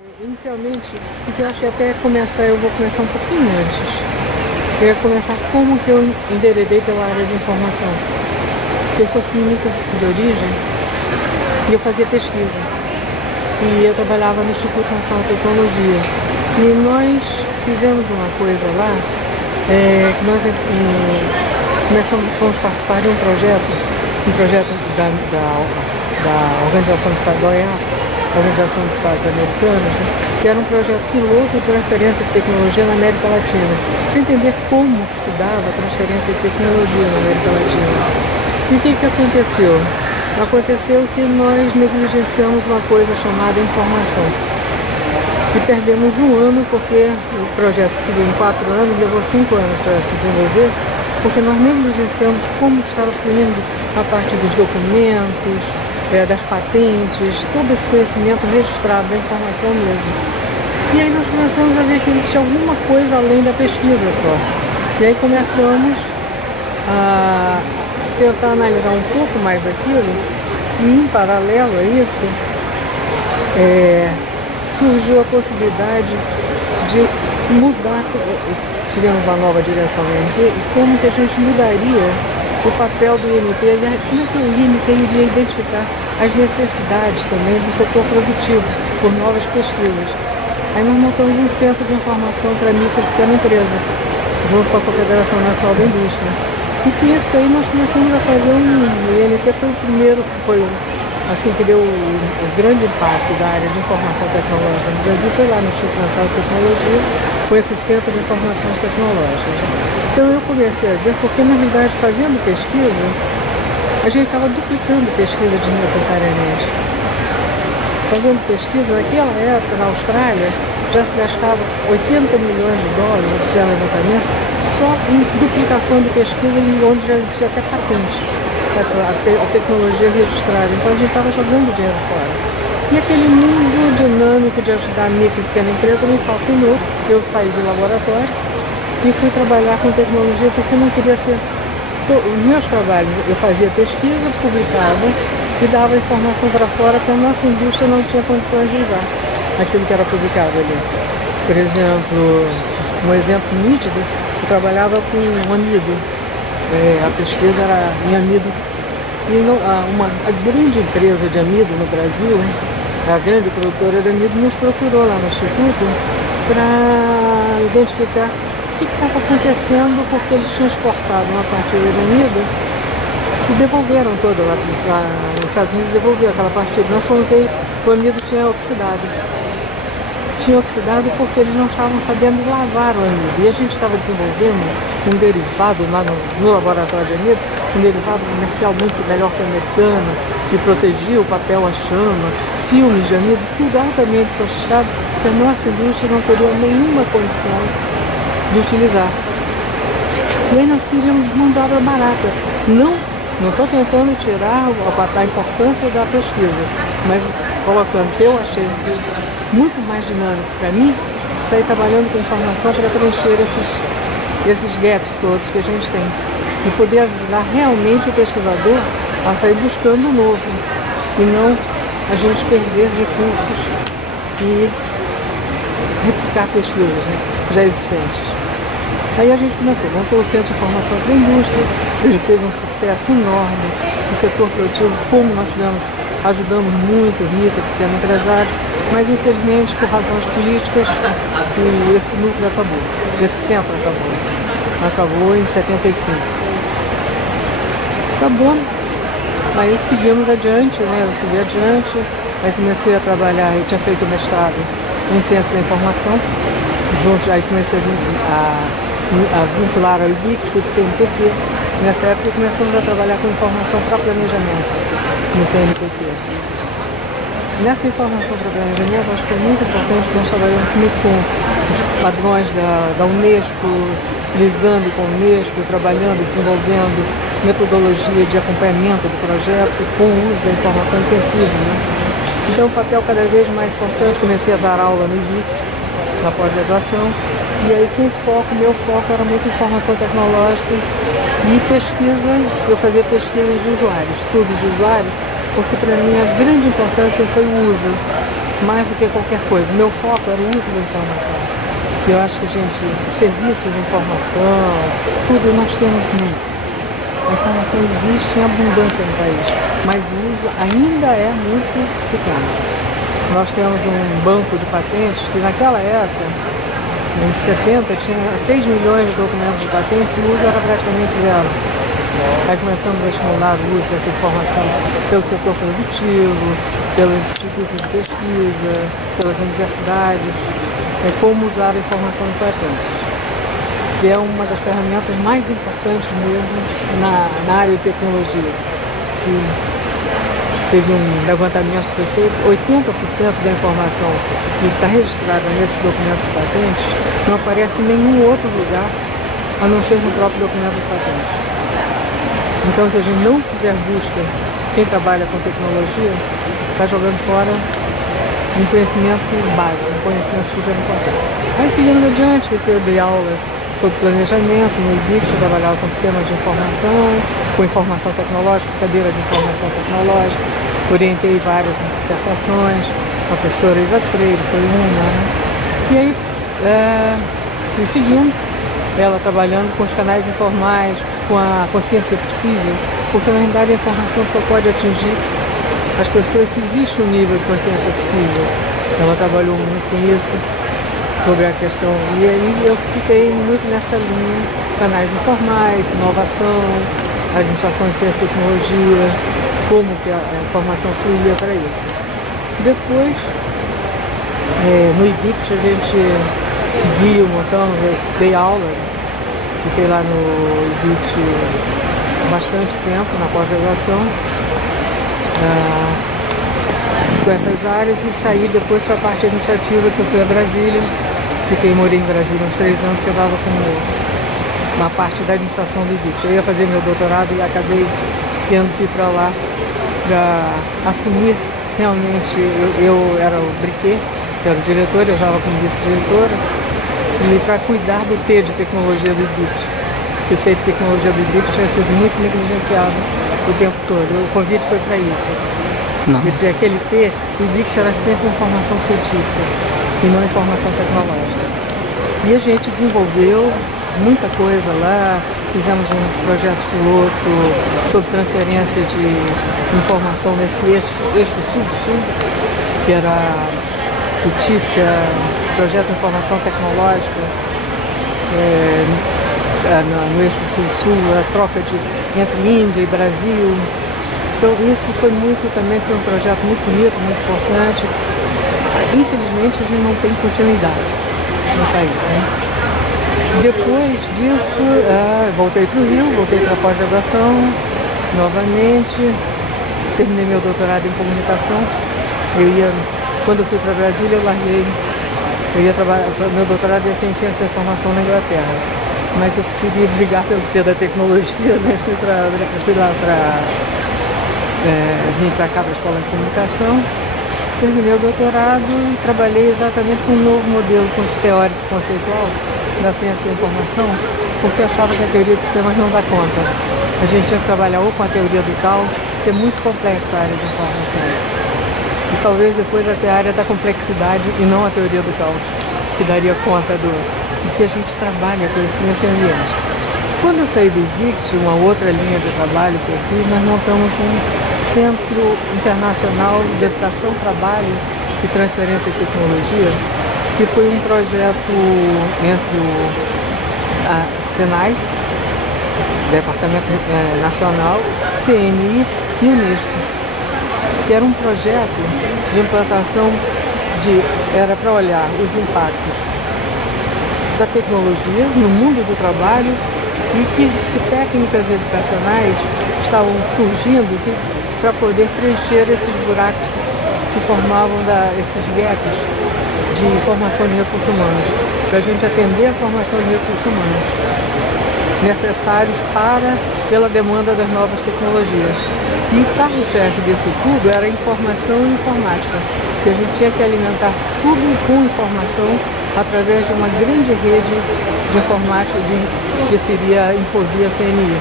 Inicialmente, eu acho que até começar, eu vou começar um pouquinho antes. Eu ia começar como que eu enveredei pela área de informação. Porque eu sou química de origem e eu fazia pesquisa. E eu trabalhava no Instituto Nacional de Tecnologia. E nós fizemos uma coisa lá, que nós fomos participar de um projeto da Organização do Estado da OEA, Organização dos Estados Americanos, né, que era um projeto piloto de transferência de tecnologia na América Latina, para entender como que se dava a transferência de tecnologia na América Latina. E o que aconteceu? Aconteceu que nós negligenciamos uma coisa chamada informação. E perdemos um ano, porque o projeto que seguiu em 4 anos levou 5 anos para se desenvolver, porque nós negligenciamos como estava fluindo a parte dos documentos, das patentes, todo esse conhecimento registrado da informação mesmo. E aí nós começamos a ver que existia alguma coisa além da pesquisa só. E aí começamos a tentar analisar um pouco mais aquilo, e em paralelo a isso, surgiu a possibilidade de mudar, tivemos uma nova direção do INT, e como que a gente mudaria o papel do INT, e como que o INT iria identificar as necessidades também do setor produtivo por novas pesquisas. Aí nós montamos um centro de informação para micro e pequena empresa, junto com a Confederação Nacional da Indústria. E com isso aí nós começamos a fazer o INT foi o primeiro, foi assim que deu o grande impacto da área de informação tecnológica no Brasil, foi lá no Instituto Nacional de Tecnologia, com esse centro de informações tecnológicas. Então eu comecei a ver, porque na verdade fazendo pesquisa, a gente estava duplicando pesquisa desnecessariamente. Fazendo pesquisa, naquela época, na Austrália, já se gastava 80 milhões de dólares, se tiver levantamento, só em duplicação de pesquisa, onde já existia até patente, a tecnologia registrada. Então a gente estava jogando dinheiro fora. E aquele mundo dinâmico de ajudar a micro e pequena empresa me fascinou. Eu saí do laboratório e fui trabalhar com tecnologia, porque eu não queria ser... Os meus trabalhos, eu fazia pesquisa, publicava e dava informação para fora que a nossa indústria não tinha condições de usar aquilo que era publicado ali. Por exemplo, um exemplo nítido, eu trabalhava com amido. A pesquisa era em amido. E uma grande empresa de amido no Brasil, a grande produtora de amido, nos procurou lá no Instituto para identificar o que estava acontecendo, porque eles tinham exportado uma partilha de amido e devolveram toda lá nos Estados Unidos, devolveram aquela partilha. Nós falamos que o amido tinha oxidado. Tinha oxidado porque eles não estavam sabendo lavar o amido. E a gente estava desenvolvendo um derivado lá no laboratório de amido, um derivado comercial muito melhor que o metano, que protegia o papel à chama, filmes de amido, tudo altamente sofisticado, que a nossa indústria não teria nenhuma condição de utilizar. E aí nós seríamos mão de obra barata. Não estou tentando tirar a importância da pesquisa, mas colocando que eu achei muito mais dinâmico para mim sair trabalhando com informação para preencher esses gaps todos que a gente tem e poder ajudar realmente o pesquisador a sair buscando o novo e não a gente perder recursos e replicar pesquisas, né, já existentes. Aí a gente começou, montou o Centro de Informação para a Indústria, ele teve um sucesso enorme, o setor produtivo, como nós tivemos, ajudamos muito os micro e pequenos empresários, mas infelizmente por razões políticas esse núcleo acabou, esse centro acabou em 75. Acabou, aí seguimos adiante, né? Eu segui adiante, aí comecei a trabalhar, eu tinha feito mestrado em Ciência da Informação, aí comecei a vincular ao IBIC, fui para o CNPq. Nessa época começamos a trabalhar com informação para planejamento no CNPq. Nessa informação para planejamento, acho que é muito importante que nós trabalhamos muito com os padrões da Unesco, lidando com a Unesco, trabalhando, desenvolvendo metodologia de acompanhamento do projeto com o uso da informação intensiva, né? Então, um papel cada vez mais importante. Comecei a dar aula no IBIC, na pós-graduação, e aí com meu foco era muito informação tecnológica e pesquisa. Eu fazia pesquisas de usuários, estudos de usuários, porque para mim a grande importância foi o uso. mais do que qualquer coisa. O meu foco era o uso da informação. Eu acho que, gente, serviços de informação, tudo nós temos muito. A informação existe em abundância no país, mas o uso ainda é muito pequeno. Nós temos um banco de patentes que naquela época, em 70, tinha 6 milhões de documentos de patentes e o uso era praticamente zero. Aí começamos a estimular o uso dessa informação pelo setor produtivo, pelos institutos de pesquisa, pelas universidades, como usar a informação em patentes, que é uma das ferramentas mais importantes mesmo na área de tecnologia. Que teve um levantamento que foi feito, 80% da informação que está registrada nesses documentos de patentes não aparece em nenhum outro lugar, a não ser no próprio documento de patentes. Então, se a gente não fizer busca, quem trabalha com tecnologia está jogando fora um conhecimento básico, um conhecimento super importante. Aí, seguindo adiante, eu dei aula sobre planejamento no IBIC, eu trabalhava com sistemas de informação, com informação tecnológica, cadeira de informação tecnológica, orientei várias dissertações, a professora Isa Freire foi uma, né? E aí fui seguindo, ela trabalhando com os canais informais, com a consciência possível, porque na realidade a informação só pode atingir as pessoas se existe um nível de consciência possível. Ela trabalhou muito com isso, sobre a questão, e aí eu fiquei muito nessa linha, canais informais, inovação, administração de ciência e tecnologia, como que a informação fluía para isso. Depois, no IBIC a gente seguia um montão, dei aula, fiquei lá no IBIC bastante tempo, na pós-graduação, com essas áreas, e saí depois para a parte administrativa, que eu fui a Brasília. Morei em Brasília uns 3 anos, que eu estava com uma parte da administração do IBIC. Eu ia fazer meu doutorado e acabei tendo que ir para lá para assumir realmente. Eu era o Briquet, que era o diretor, eu estava como vice-diretora, e para cuidar do T de tecnologia do IBIC. O T de tecnologia do IBIC tinha sido muito negligenciado o tempo todo. O convite foi para isso. Não. Quer dizer, aquele T, o IBIC era sempre informação científica e não informação tecnológica. E a gente desenvolveu muita coisa lá, fizemos uns projetos piloto sobre transferência de informação nesse eixo sul-sul, que era o TIPS, Projeto de Informação Tecnológica, no eixo sul-sul, a troca entre Índia e Brasil. Então isso foi um projeto muito bonito, muito importante. Infelizmente a gente não tem continuidade no país, né? Depois disso, voltei para o Rio, voltei para a pós-graduação novamente, terminei meu doutorado em comunicação. Quando eu fui para Brasília, eu ia trabalhar, meu doutorado ia ser em ciência da informação na Inglaterra, mas eu preferi brigar pelo T da tecnologia, né? Vim para cá para a Escola de Comunicação, terminei o doutorado e trabalhei exatamente com um novo modelo teórico conceitual da ciência da informação, porque eu achava que a teoria de sistemas não dá conta. A gente tinha que trabalhar ou com a teoria do caos, que é muito complexa a área de informação, e talvez depois até a área da complexidade e não a teoria do caos, que daria conta do que a gente trabalha com nesse ambiente. Quando eu saí do IBIC, uma outra linha de trabalho que eu fiz, nós montamos um Centro Internacional de Educação, Trabalho e Transferência de Tecnologia, que foi um projeto entre o SENAI, Departamento Nacional, CNI e Unesco, que era um projeto de implantação era para olhar os impactos da tecnologia no mundo do trabalho e que técnicas educacionais estavam surgindo para poder preencher esses buracos que se formavam, esses gaps de formação de recursos humanos, para a gente atender a formação de recursos humanos necessários pela demanda das novas tecnologias. E o carro-chefe disso tudo era a informação e informática, que a gente tinha que alimentar tudo com informação através de uma grande rede de informática que seria Infovia CNI.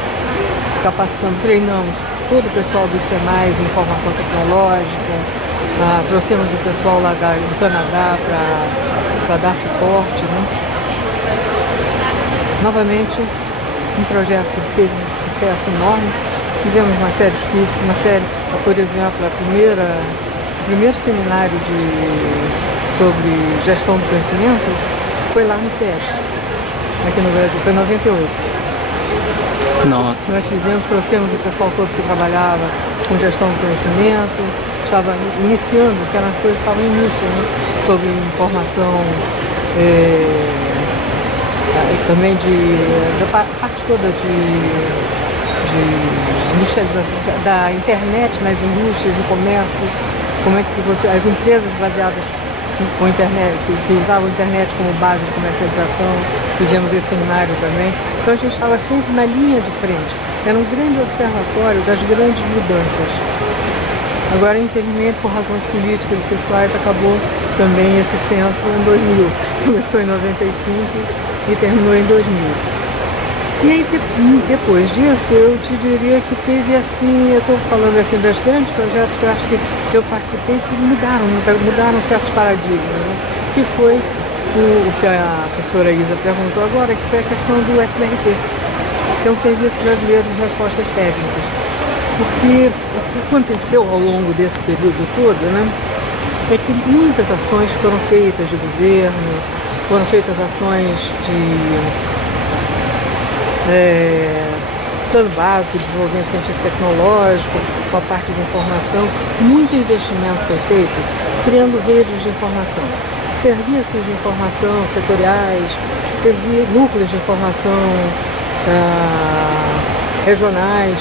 Capacitamos, treinamos todo o pessoal dos SENAIs em informação tecnológica, Trouxemos o pessoal lá do Canadá para dar suporte, né? Novamente, um projeto que teve um sucesso enorme. Fizemos uma série de estudos, por exemplo, o primeiro seminário sobre gestão do conhecimento foi lá no CIES, aqui no Brasil, foi em 98. Nossa. Nós trouxemos o pessoal todo que trabalhava com gestão do conhecimento, estava iniciando, aquelas coisas estavam em início, né? Sobre informação, também da parte toda de industrialização da internet nas indústrias, no comércio, como é que as empresas baseadas com internet, que usavam a internet como base de comercialização, fizemos esse seminário também. Então a gente estava sempre na linha de frente. Era um grande observatório das grandes mudanças. Agora, infelizmente, por razões políticas e pessoais, acabou também esse centro em 2000. Começou em 95 e terminou em 2000. E aí, depois disso, eu te diria que teve assim, eu estou falando assim dos grandes projetos que eu acho que eu participei que mudaram certos paradigmas, né? Que foi o que a professora Isa perguntou agora, que foi a questão do SBRT, que é um Serviço Brasileiro de Respostas Técnicas. Porque o que aconteceu ao longo desse período todo, né, é que muitas ações foram feitas de governo, foram feitas ações de plano básico, desenvolvimento científico e tecnológico, com a parte de informação. Muito investimento foi feito criando redes de informação, serviços de informação setoriais, núcleos de informação regionais.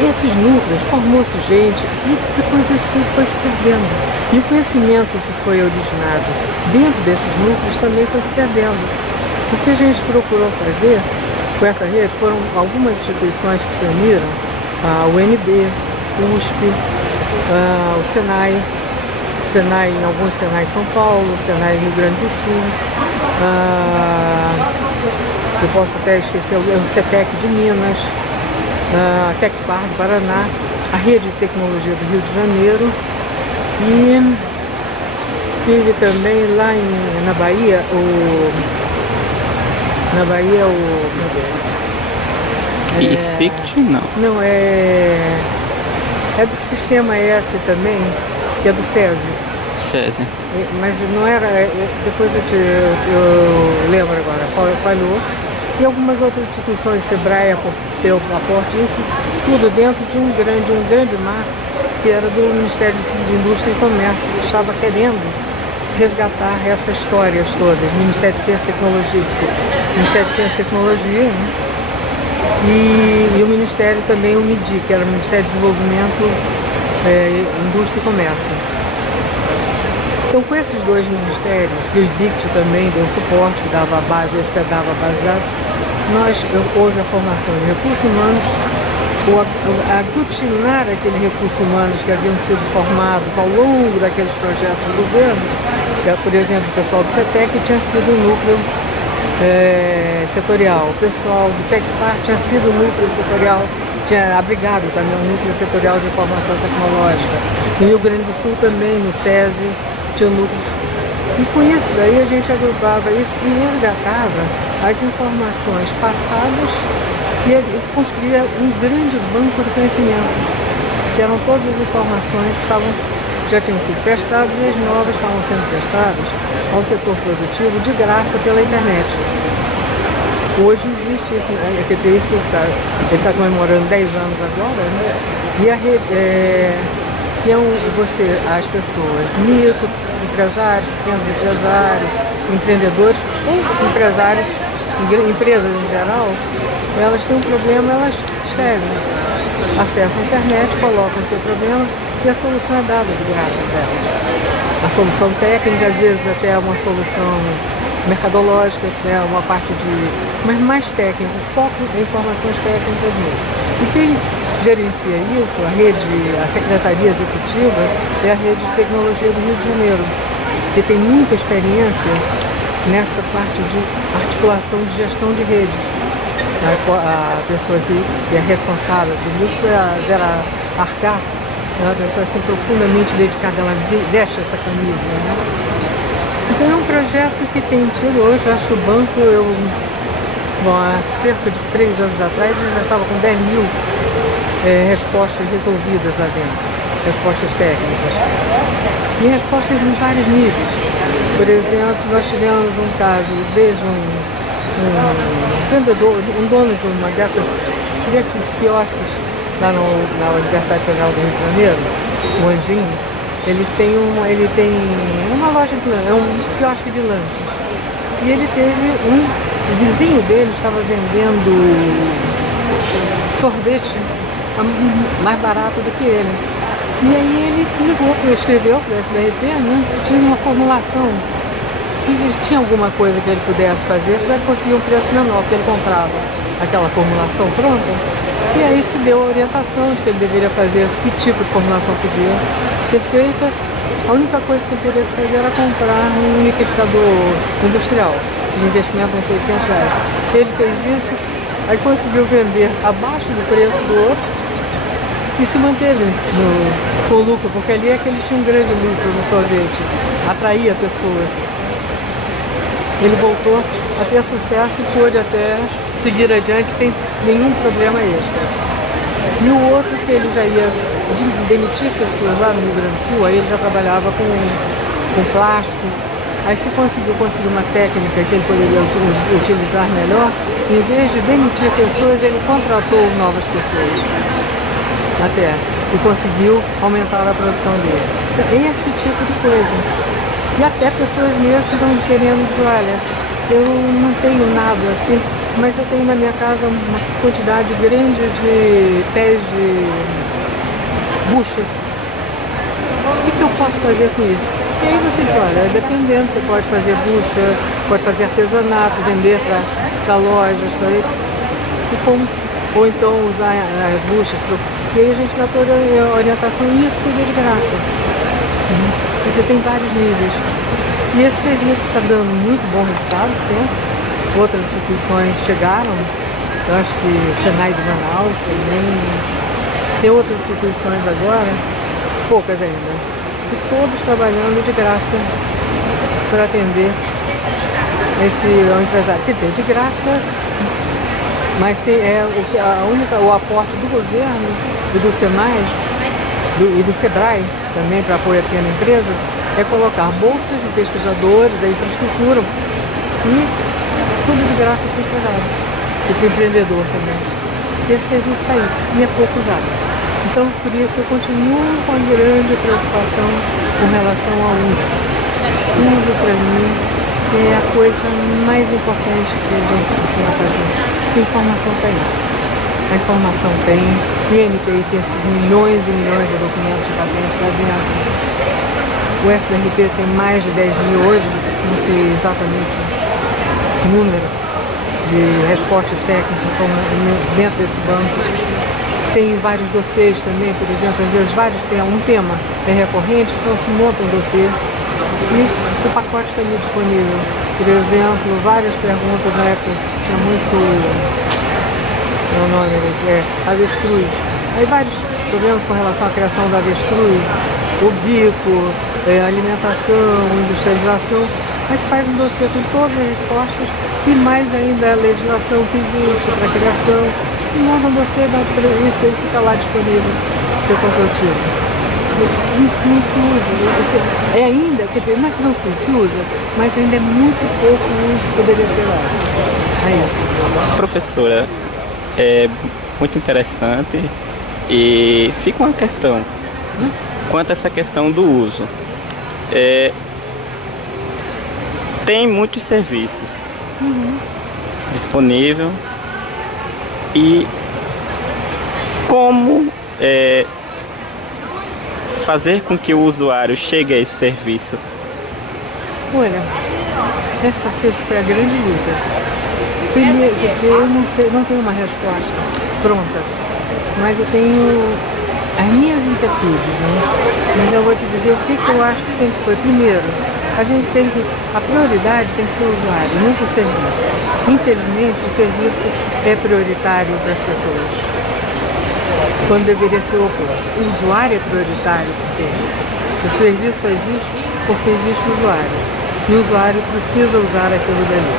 Esses núcleos formou-se gente e depois isso tudo foi se perdendo. E o conhecimento que foi originado dentro desses núcleos também foi se perdendo. O que a gente procurou fazer com essa rede foram algumas instituições que se uniram, a UNB, o USP, o Senai, em alguns Senai São Paulo, Senai Rio Grande do Sul, eu posso até esquecer o CETEC de Minas, a Tecpar do Paraná, a Rede de Tecnologia do Rio de Janeiro, e teve também lá na Bahia meu Deus. ICT não. Não, é do Sistema S também, que é do SESI. SESI. Mas não era, depois eu lembro agora, falhou. E algumas outras instituições, Sebrae, deu aporte, isso tudo dentro de um grande marco, que era do Ministério de Indústria e Comércio, que estava querendo resgatar essas histórias todas. Ministério de Ciência e Tecnologia, Ministério de Ciência e Tecnologia, né? E o Ministério também, o MIDI, que era o Ministério de Desenvolvimento, Indústria e Comércio. Então, com esses dois ministérios, e o IBICT também deu suporte, que dava a base, hospedava a base de dados, houve a formação de recursos humanos, aglutinar aqueles recursos humanos que haviam sido formados ao longo daqueles projetos do governo. Por exemplo, o pessoal do CETEC tinha sido um núcleo setorial, o pessoal do Tecpar tinha sido um núcleo setorial, tinha abrigado também um núcleo setorial de informação tecnológica. No Rio Grande do Sul também, no SESI, tinha núcleos. E com isso daí a gente agrupava isso e resgatava as informações passadas e construía um grande banco de conhecimento, que eram todas as informações que já tinham sido prestadas e as novas estavam sendo prestadas ao setor produtivo de graça pela internet. Hoje existe isso, quer dizer, ele está comemorando 10 anos agora, né? E a rede as pessoas, microempresários, pequenos empresários, empreendedores ou empresários, empresas em geral, elas têm um problema, elas escrevem, acessam a internet, colocam o seu problema e a solução é dada de graça para elas. A solução técnica, às vezes até é uma solução mercadológica, né, uma parte mas mais técnica, foco em informações técnicas mesmo. E quem gerencia isso, a Secretaria Executiva, é a Rede de Tecnologia do Rio de Janeiro, que tem muita experiência nessa parte de articulação de gestão de redes. A pessoa que é responsável por isso é a Vera Arcar, É uma pessoa assim profundamente dedicada, ela veste essa camisa, né? Então é um projeto que tem tido hoje, acho o banco, bom, há cerca de 3 anos atrás eu já estava com 10 mil respostas resolvidas lá dentro, respostas técnicas. E respostas em vários níveis. Por exemplo, nós tivemos um caso, vejo um vendedor, um dono de uma desses quiosques lá na Universidade Federal do Rio de Janeiro, o Anjinho. Ele tem uma loja de lanches, é um quiosque de lanches. E ele teve o vizinho dele estava vendendo sorvete mais barato do que ele. E aí ele ligou, escreveu para o SBRT, né? Tinha uma formulação, se tinha alguma coisa que ele pudesse fazer para conseguir um preço menor, porque ele comprava aquela formulação pronta. E aí se deu a orientação de que ele deveria fazer, que tipo de formulação podia ser feita. A única coisa que ele teria que fazer era comprar um liquidificador industrial, esse investimento uns R$600. Ele fez isso, aí conseguiu vender abaixo do preço do outro e se manteve com lucro, porque ali é que ele tinha um grande lucro no sorvete, atraía pessoas. Ele voltou a ter sucesso e pôde até seguir adiante sem nenhum problema extra. E o outro, que ele já ia demitir pessoas lá no Rio Grande do Sul, aí ele já trabalhava com plástico. Aí se conseguiu uma técnica que ele poderia utilizar melhor, em vez de demitir pessoas, ele contratou novas pessoas até, e conseguiu aumentar a produção dele. Esse tipo de coisa. E até pessoas mesmo que estão querendo dizer, olha, eu não tenho nada assim, mas eu tenho na minha casa uma quantidade grande de pés de bucha. O que eu posso fazer com isso? E aí você diz, olha, dependendo, você pode fazer bucha, pode fazer artesanato, vender para lojas, ou então usar as buchas. E aí a gente dá toda a orientação e isso tudo é de graça. Você tem vários níveis. E esse serviço está dando muito bom resultado, sempre. Outras instituições chegaram, eu acho que o Senai de Manaus também. Tem outras instituições agora, poucas ainda, e todos trabalhando de graça para atender o empresário. Quer dizer, de graça, mas tem, o aporte do governo e do Senai e do Sebrae também para apoio à pequena empresa é colocar bolsas de pesquisadores, a infraestrutura e tudo de graça para o empresário e para o empreendedor também. Esse serviço está aí e é pouco usado. Então, por isso, eu continuo com a grande preocupação com relação ao uso. O uso, para mim, é a coisa mais importante que a gente precisa fazer. A informação está aí. A informação tem, o INPI tem esses milhões e milhões de documentos de patentes lá dentro. O SBRT tem mais de 10 mil hoje, não sei exatamente o número de respostas técnicas dentro desse banco. Tem vários dossiês também, por exemplo, às vezes vários têm um tema recorrente, então se monta um dossiê e o pacote está ali disponível. Por exemplo, várias perguntas na época, tinha muito, o nome avestruz. Aí vários problemas com relação à criação da avestruz, o bico, alimentação, industrialização. Mas faz um dossiê com todas as respostas e mais ainda a legislação que existe para a criação. E monta um dossiê, dá para isso, ele fica lá disponível, seu conclusivo. Isso não se usa. Isso é ainda, quer dizer, não é que não se usa, mas ainda é muito pouco o uso que poderia ser lá. É isso. Professora, é muito interessante e fica uma questão. Quanto a essa questão do uso. Tem muitos serviços disponíveis e como fazer com que o usuário chegue a esse serviço? Olha, essa sempre foi a grande luta. Primeiro, quer dizer, eu não tenho uma resposta pronta, mas eu tenho as minhas inquietudes, né? Então eu vou te dizer o que eu acho que sempre foi. Primeiro, a prioridade tem que ser o usuário, nunca o serviço. Infelizmente, o serviço é prioritário das pessoas. quando deveria ser o oposto. O usuário é prioritário para o serviço. O serviço só existe porque existe o usuário. E o usuário precisa usar aquilo dali.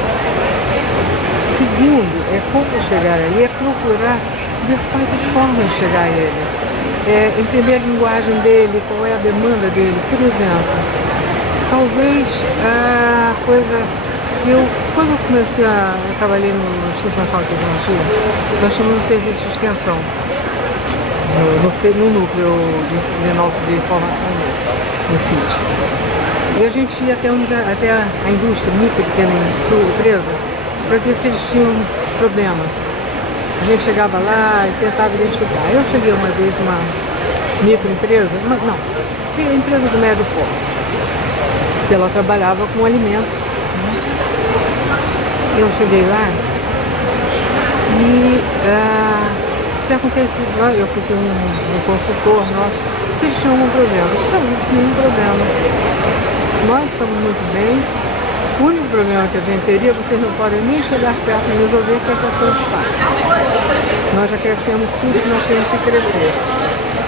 Segundo, é como chegar aí, é procurar ver quais as formas de chegar a ele. Entender a linguagem dele, qual é a demanda dele. Por exemplo, talvez a coisa... Quando eu comecei eu trabalhei no Instituto Nacional de Tecnologia, nós tínhamos um serviço de extensão no núcleo de informação mesmo, no CIT. E a gente ia até a indústria, micro e pequena empresa, para ver se eles tinham um problema. A gente chegava lá e tentava identificar. Eu cheguei uma vez numa microempresa, empresa do médio porte, que ela trabalhava com alimentos. Eu cheguei lá e perguntei se eu fui ter um consultor nosso, se eles tinham algum problema. Eu disse, não, nenhum problema. Nós estamos muito bem. O único problema que a gente teria, vocês não podem nem chegar perto de resolver, que é a questão do espaço. Nós já crescemos tudo que nós temos que crescer.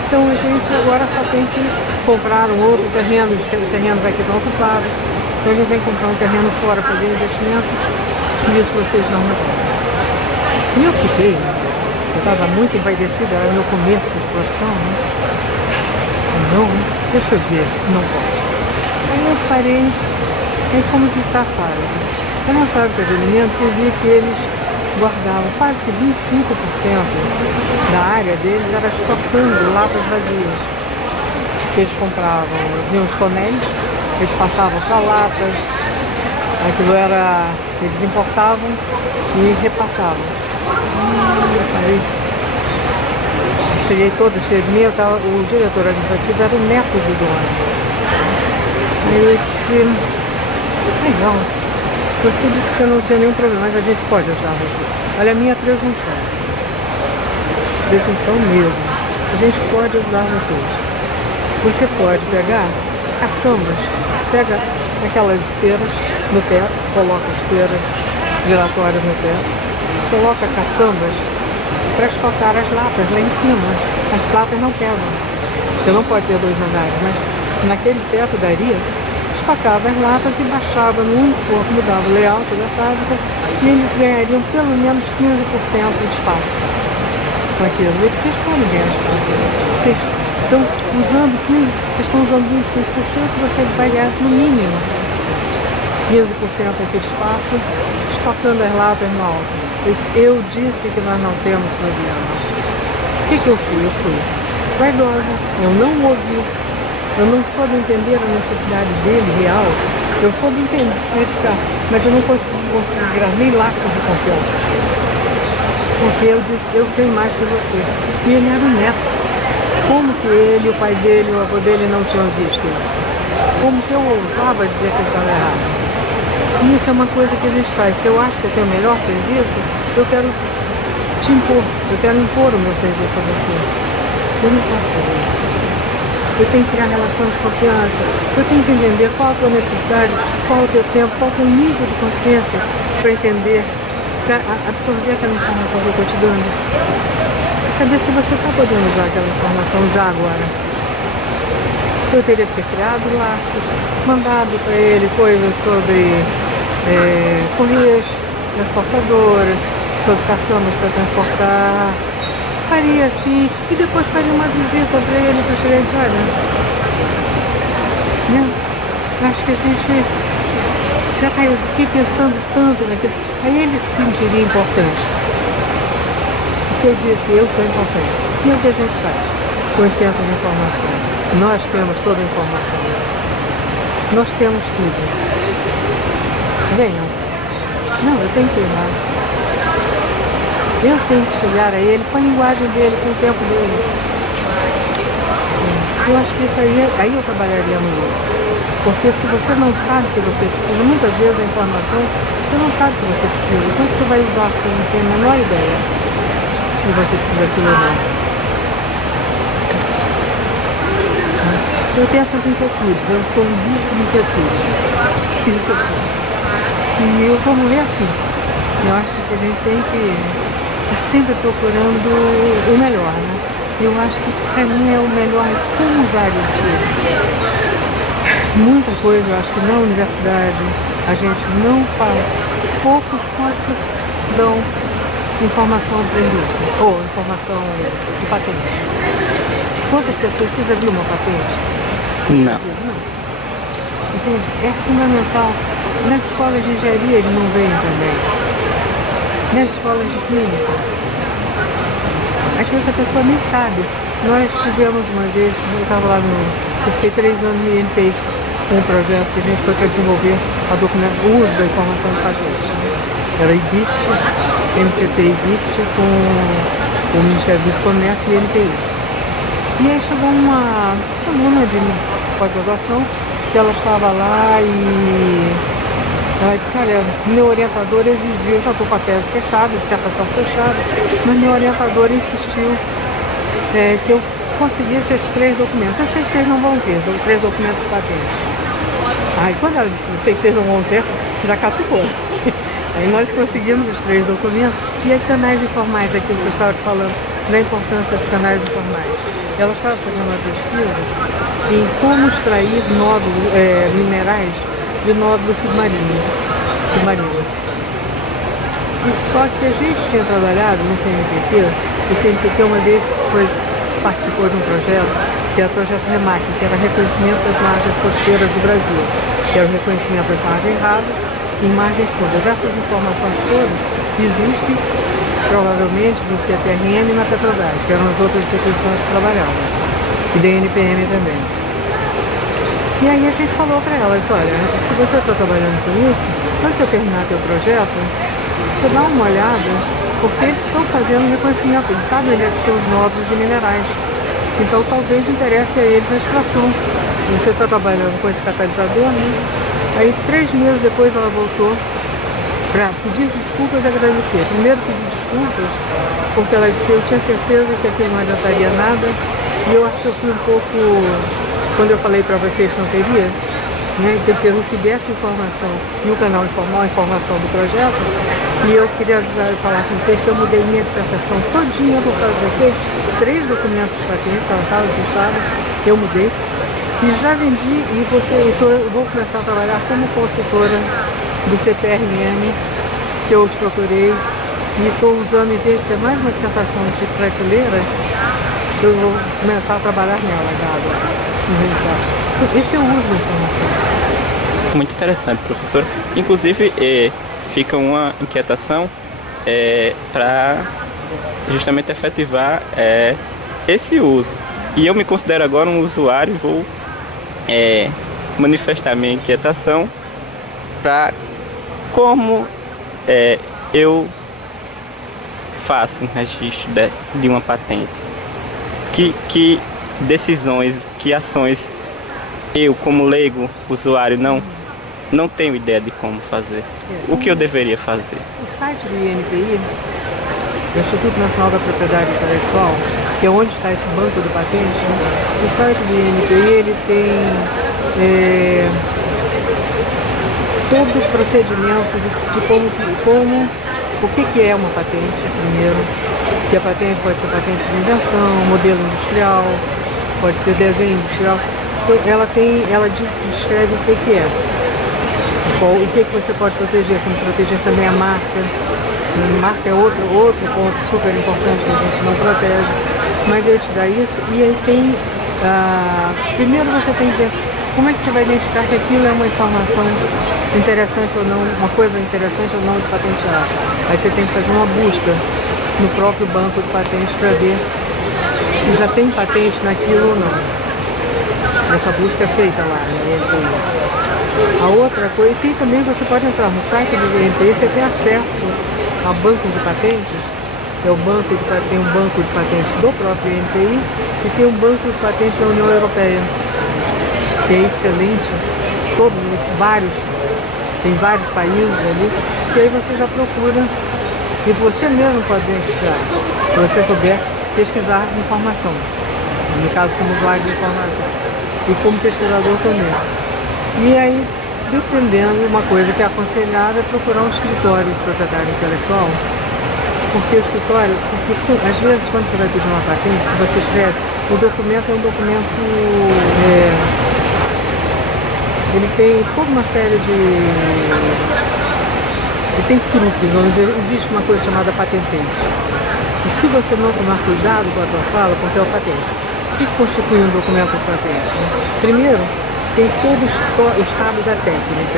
Então a gente agora só tem que comprar um outro terreno, os terrenos aqui estão ocupados. Então a gente tem que comprar um terreno fora, fazer investimento, e isso vocês não resolvem. E eu estava muito empaidecida, era meu começo de profissão, né? Disse, não, deixa eu ver se não pode. Aí eu parei, aí fomos visitar a fábrica. Era uma fábrica de alimentos e eu vi que eles guardavam quase que 25% da área deles, era estocando latas vazias. Que eles compravam, vinham os tonéis, eles passavam para latas, aquilo era, eles importavam e repassavam. Cheguei todo cheio de mim, o diretor administrativo era o neto do dono. Aí eu disse, legal, você disse que você não tinha nenhum problema, mas a gente pode ajudar você. Olha a minha presunção mesmo, a gente pode ajudar vocês. Você pode pegar caçambas, pega aquelas esteiras no teto, coloca esteiras giratórias no teto, coloca caçambas para estocar as latas lá em cima. As latas não pesam. Você não pode ter 2 andares, mas naquele teto daria, estocava as latas e baixava no único corpo, mudava o layout da fábrica e eles ganhariam pelo menos 15% de espaço com aquilo. E vocês podem ganhar espaço. Vocês estão usando 15%, vocês estão usando 25%, você vai ganhar no mínimo 15% aqui de espaço, estocando as latas no alto. Eu disse que nós não temos problema. O que eu fui? Eu fui vaidosa, eu não ouvi, eu não soube entender a necessidade dele real, eu soube entender, mas eu não consegui criar nem laços de confiança. Porque eu disse, eu sei mais que você. E ele era o neto. Como que ele, o pai dele, o avô dele não tinham visto isso? Como que eu ousava dizer que ele estava errado? E isso é uma coisa que a gente faz. Se eu acho que eu tenho o melhor serviço, eu quero te impor. Eu quero impor o meu serviço a você. Eu não posso fazer isso. Eu tenho que criar relações de confiança. Eu tenho que entender qual a tua necessidade, qual o teu tempo, qual o teu nível de consciência para entender, para absorver aquela informação que eu estou te dando. E saber se você está podendo usar aquela informação já agora. Eu teria que ter criado laços, mandado para ele coisas sobre correios transportadoras, sobre caçambas para transportar. Faria assim, e depois faria uma visita para ele, para chegar e dizer, olha, né? Acho que a gente, será que eu fiquei pensando tanto naquilo, aí ele se sentiria importante. Porque eu disse, eu sou importante. E é o que a gente faz? Com esse centro de informação. Nós temos toda a informação. Nós temos tudo. Venham. Não, eu tenho que ir lá. Eu tenho que chegar a ele com a linguagem dele, com o tempo dele. Eu acho que isso aí eu trabalharia muito. Porque se você não sabe o que você precisa, muitas vezes a informação, você não sabe o que você precisa. Como você vai usar assim, não tem a menor ideia se você precisa daquilo ou não. Eu tenho essas inquietudes, eu sou um bicho de inquietudes. Isso eu sou. E eu vou morrer assim. Eu acho que a gente tem que estar sempre procurando o melhor, né? Eu acho que para mim é o melhor é como usar isso tudo. Muita coisa, eu acho que na universidade a gente não fala. Poucos cursos dão informação para a indústria, ou informação de patente. Quantas pessoas, você já viu uma patente? Não. Não. Entende? É fundamental. Nas escolas de engenharia ele não vem também. Nas escolas de química. Às vezes a pessoa nem sabe. Nós tivemos uma vez, eu estava lá eu fiquei 3 anos no INPI com um projeto que a gente foi para desenvolver o uso da informação de patente. Era IBICT, MCT IBICT com o Ministério do Comércio e o INPI. E aí chegou uma aluna de pós-graduação que ela estava lá e ela disse, olha, meu orientador exigiu, eu já estou com a tese fechada, a dissertação fechada, mas meu orientador insistiu que eu conseguisse esses 3 documentos. Eu sei que vocês não vão ter, são 3 documentos de patente. Aí quando ela disse, eu sei que vocês não vão ter, já catucou. Aí nós conseguimos os 3 documentos. E aí canais informais, aquilo que eu estava te falando, da importância dos canais informais. Ela estava fazendo uma pesquisa em como extrair minerais de nódulos submarinos. E só que a gente tinha trabalhado no CNPq, o CNPq uma vez participou de um projeto, que era o projeto REMAC, que era reconhecimento das margens costeiras do Brasil, que era o reconhecimento das margens rasas e margens fundas. Essas informações todas existem provavelmente no CPRM e na Petrobras, que eram as outras instituições que trabalhavam, e da NPM também. E aí a gente falou para ela, disse, olha, se você está trabalhando com isso, quando você terminar teu projeto, você dá uma olhada, porque eles estão fazendo reconhecimento, eles sabem onde é que estão os nódulos de minerais. Então talvez interesse a eles a extração. Se você está trabalhando com esse catalisador, né? Aí 3 meses depois ela voltou para pedir desculpas e agradecer. Primeiro pedir desculpas, porque ela disse, eu tinha certeza que aquilo não adiantaria nada, e eu acho que eu fui um pouco, quando eu falei para vocês que não teria, né? Quer dizer, eu recebi essa informação e o canal informal, a informação do projeto, e eu queria avisar e falar com vocês que eu mudei minha dissertação todinha por causa daqueles 3 documentos de patente, ela estava fechada, eu mudei, e já vendi, e eu vou começar a trabalhar como consultora do CPRM, que eu os procurei, e estou usando, em vez de ser mais uma dissertação de prateleira, eu vou começar a trabalhar nela, no resultado. Esse é o uso da informação. Muito interessante, professor. Inclusive, fica uma inquietação para justamente efetivar esse uso. E eu me considero agora um usuário e vou manifestar minha inquietação para como eu faço um registro de uma patente. Que decisões, que ações eu, como leigo, usuário, não tenho ideia de como fazer. O que eu deveria fazer? O site do INPI, do Instituto Nacional da Propriedade Intelectual, que é onde está esse banco de patentes, né? O site do INPI, ele tem todo o procedimento de o que é uma patente, primeiro, que a patente pode ser patente de invenção, modelo industrial, pode ser desenho industrial. Ela descreve o que é, o que você pode proteger, como proteger também a marca. A marca é outro ponto super importante que a gente não protege, mas ele te dá isso. E aí tem, primeiro você tem que ver como é que você vai identificar que aquilo é uma informação interessante ou não, uma coisa interessante ou não de patentear. Aí você tem que fazer uma busca no próprio banco de patentes para ver se já tem patente naquilo ou não. Essa busca é feita lá, né? A outra coisa, e tem também, você pode entrar no site do INPI, você tem acesso ao banco de patentes, tem um banco de patentes do próprio INPI e tem um banco de patentes da União Europeia, que é excelente, tem vários países ali, e aí você já procura, e você mesmo pode identificar, se você souber pesquisar informação, no caso como usuário de informação, e como pesquisador também. E aí, dependendo, uma coisa que é aconselhável é procurar um escritório de propriedade intelectual, Porque o escritório, às vezes quando você vai pedir uma patente, se você escreve, o documento é um documento, ele tem toda uma série de, ele tem truques, vamos dizer, existe uma coisa chamada patentante. E se você não tomar cuidado com a tua fala, porque é o patente, o que constitui um documento de patente? Primeiro, tem todo o estado da técnica,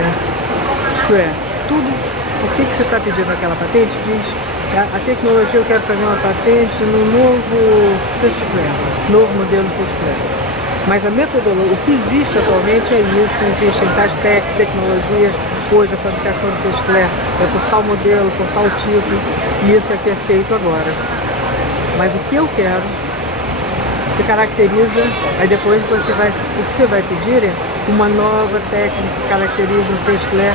isto é, tudo, por que você está pedindo aquela patente, diz, a tecnologia, eu quero fazer uma patente no novo software, novo modelo de software. Mas a metodologia, o que existe atualmente é isso, existem tais tecnologias, hoje a fabricação de software é por tal modelo, por tal tipo, e isso é que é feito agora. Mas o que eu quero se caracteriza, aí depois você vai, o que você vai pedir é uma nova técnica que caracteriza o software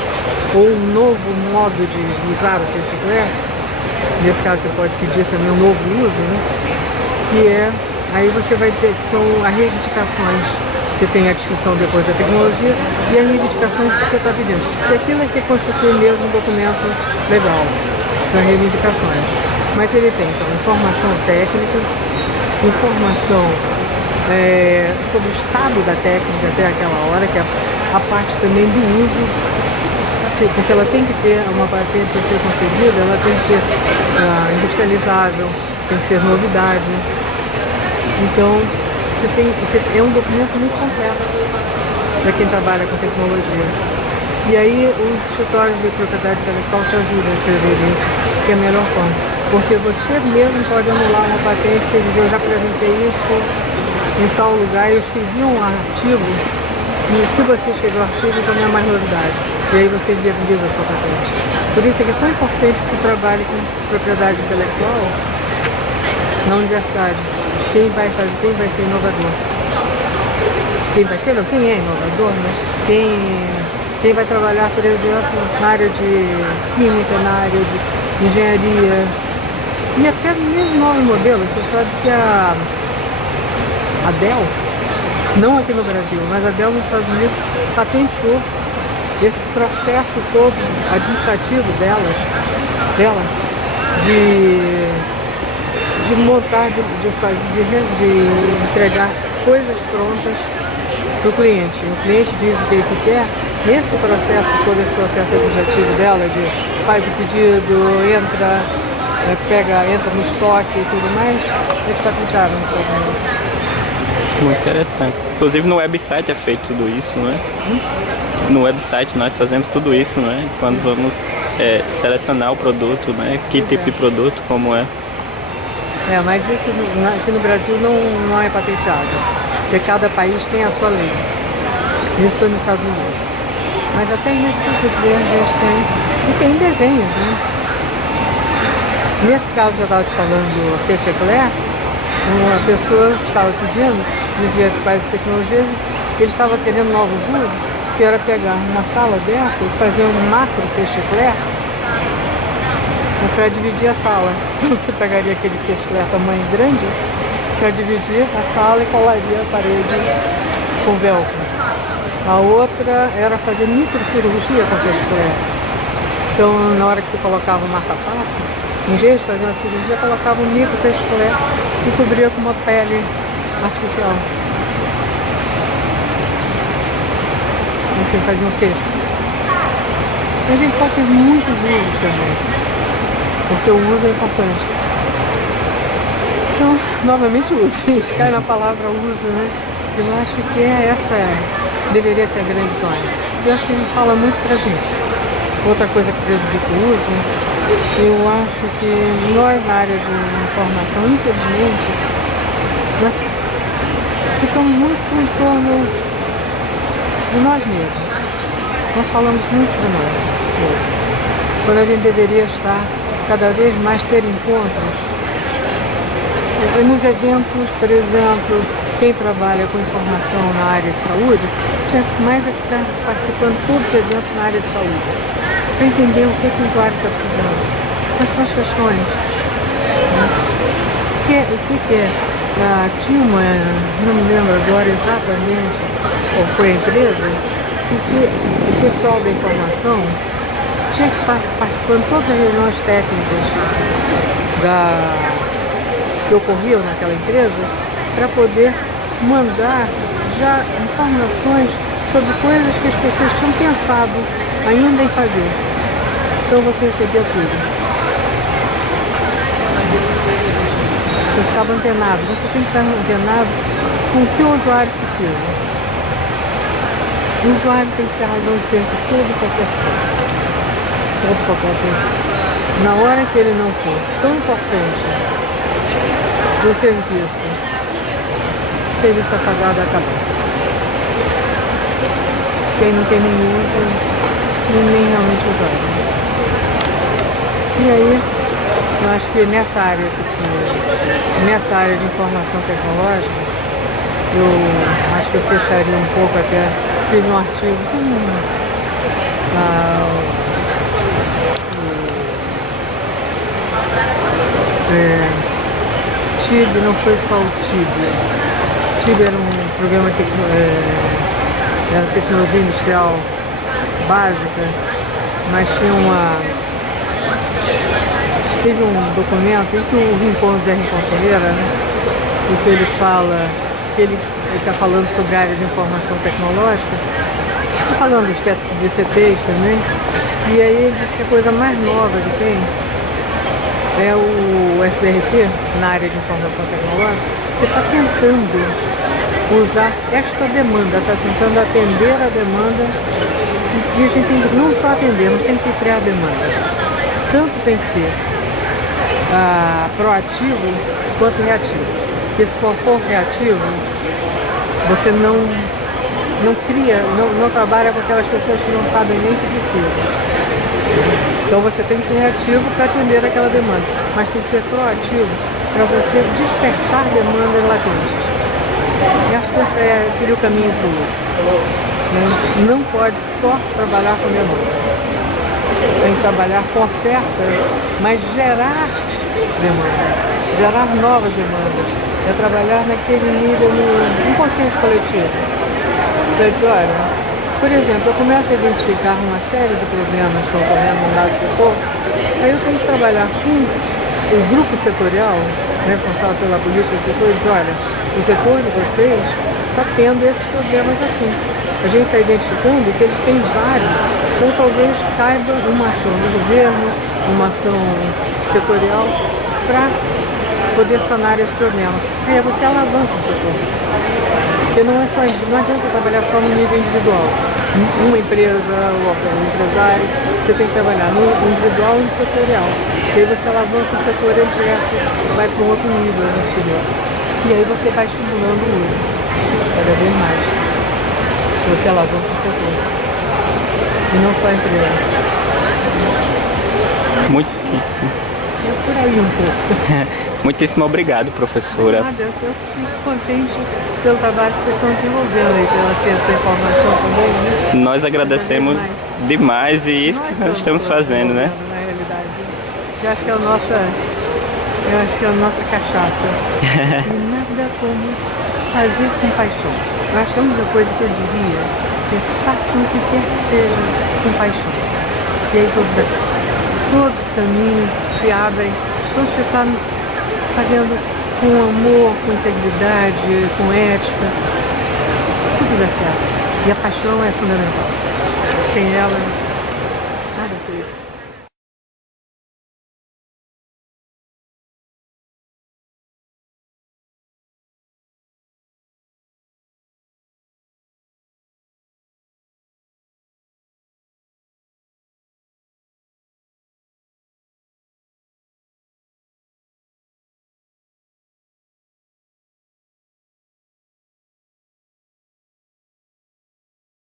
ou um novo modo de usar o software. Nesse caso você pode pedir também um novo uso, né? Que é, aí você vai dizer que são as reivindicações. Você tem a descrição depois da tecnologia e as reivindicações que você está pedindo. E aquilo é que constitui mesmo um documento legal, são as reivindicações. Mas ele tem, então, informação técnica, informação sobre o estado da técnica até aquela hora, que é a parte também do uso, porque ela tem que ter, uma patente para ser concedida, ela tem que ser industrializável, tem que ser novidade. Então, é um documento muito completo para quem trabalha com tecnologia. E aí os escritórios de propriedade intelectual te ajudam a escrever isso, que é a melhor forma. Porque você mesmo pode anular uma patente e dizer, eu já apresentei isso em tal lugar, eu escrevi um artigo, e se você escreveu o artigo já não é mais novidade. E aí você viabiliza a sua patente. Por isso é que é tão importante que se trabalhe com propriedade intelectual na universidade. Quem vai ser inovador? Quem vai ser? Não, quem é inovador, né? Quem vai trabalhar, por exemplo, na área de química, na área de engenharia, e até mesmo novo modelo. Você sabe que a Dell, não aqui no Brasil, mas a Dell nos Estados Unidos patenteou esse processo todo administrativo dela de montar, de entregar coisas prontas para o cliente. O cliente diz o que ele quer. Esse processo, todo esse processo administrativo dela, de faz o pedido, entra no estoque e tudo mais, eles patentearam nos Estados Unidos. Muito interessante. Inclusive no website é feito tudo isso, né? No website nós fazemos tudo isso, né? Quando vamos selecionar o produto, né? Que tipo de produto, como é. Mas isso aqui no Brasil não é patenteado, porque cada país tem a sua lei. Isso foi nos Estados Unidos. Mas até isso, quer dizer, a gente tem desenhos, né? Nesse caso que eu estava te falando do Feixe Eclair, uma pessoa que estava pedindo, dizia que faz tecnologias, ele estava querendo novos usos, que era pegar uma sala dessas, fazer um macro Feixe Eclair para dividir a sala. Então você pegaria aquele Feixe Eclair tamanho grande para dividir a sala e colaria a parede com velcro. A outra era fazer microcirurgia com Feixe Eclair. Então, na hora que você colocava o marca-passo, em vez de fazer uma cirurgia, colocava um micro Feixe Eclair e cobria com uma pele artificial. Assim fazia um fecho. A gente pode ter muitos usos também, porque o uso é importante. Então, novamente o uso, a gente cai na palavra uso, né? Eu acho que deveria ser a grande tônica. Eu acho que ele fala muito pra gente. Outra coisa que prejudica o uso, eu acho que nós na área de informação, infelizmente, nós ficamos muito em torno de nós mesmos. Nós falamos muito para nós mesmos. Quando a gente deveria estar cada vez mais ter encontros. Nos eventos, por exemplo, quem trabalha com informação na área de saúde tinha mais é que estar participando de todos os eventos na área de saúde, para entender o que o usuário está precisando, quais são as questões. Tinha uma, não me lembro agora exatamente qual foi a empresa, que o pessoal da informação tinha que estar participando de todas as reuniões técnicas que ocorriam naquela empresa, para poder mandar já informações sobre coisas que as pessoas tinham pensado ainda em fazer. Então você recebia tudo. Eu ficava antenado. Você tem que estar antenado com o que o usuário precisa. O usuário tem que ser a razão de ser de todo e qualquer serviço. Na hora que ele não for tão importante do serviço, o serviço está pagado, acabou. Quem não tem nem uso, nem realmente usuário. E aí, eu acho que nessa área de informação tecnológica, eu acho que eu fecharia um pouco até. Teve um artigo TIB, não foi só o TIB. TIB era um programa de tecnologia industrial básica, mas teve um documento em que o Rincon Zé Rinconceira, né, em que ele fala que ele está falando sobre a área de informação tecnológica, está falando dos DCTs também, e aí ele disse que a coisa mais nova que tem é o SBRT na área de informação tecnológica, que está tentando usar esta demanda, está tentando atender a demanda, e a gente tem que não só atender, mas tem que criar demanda. Tanto tem que ser proativo quanto reativo. Porque se só for reativo, você não trabalha com aquelas pessoas que não sabem nem o que precisam. Então você tem que ser reativo para atender aquela demanda, mas tem que ser proativo para você despertar demandas latentes. Eu acho que esse seria o caminho para o uso. Não pode só trabalhar com demanda. Tem que trabalhar com oferta, mas gerar demanda, gerar novas demandas. É trabalhar naquele nível no inconsciente coletivo. Então, eu disse, olha, por exemplo, eu começo a identificar uma série de problemas que estão ocorrendo num dado setor, aí eu tenho que trabalhar com o grupo setorial, responsável pela política do setor, e diz, olha, o setor de vocês está tendo esses problemas assim. A gente está identificando que eles têm vários, então talvez caiba uma ação do governo, uma ação setorial, para poder sanar esse problema. Aí você alavanca o setor. Porque não adianta trabalhar só no nível individual. Uma empresa, um empresário, você tem que trabalhar no individual e no setorial. E aí você alavanca o setor e cresce, vai para um outro nível superior. E aí você vai estimulando o uso cada vez mais. Se você alavanca o setor. E não só a empresa. Muitíssimo. É por aí um pouco. Muitíssimo obrigado, professora. Nada, eu fico contente pelo trabalho que vocês estão desenvolvendo aí pela ciência da informação também, né? Nós agradecemos demais e isso que nós estamos fazendo, né? Na realidade. Eu acho que é a nossa cachaça. E nada como fazer com paixão. Eu acho que a única coisa que eu diria é façam o que quer que seja com paixão. E aí tudo dá certo. Todos os caminhos se abrem quando você está fazendo com amor, com integridade, com ética. Tudo dá certo. E a paixão é fundamental. Sem ela,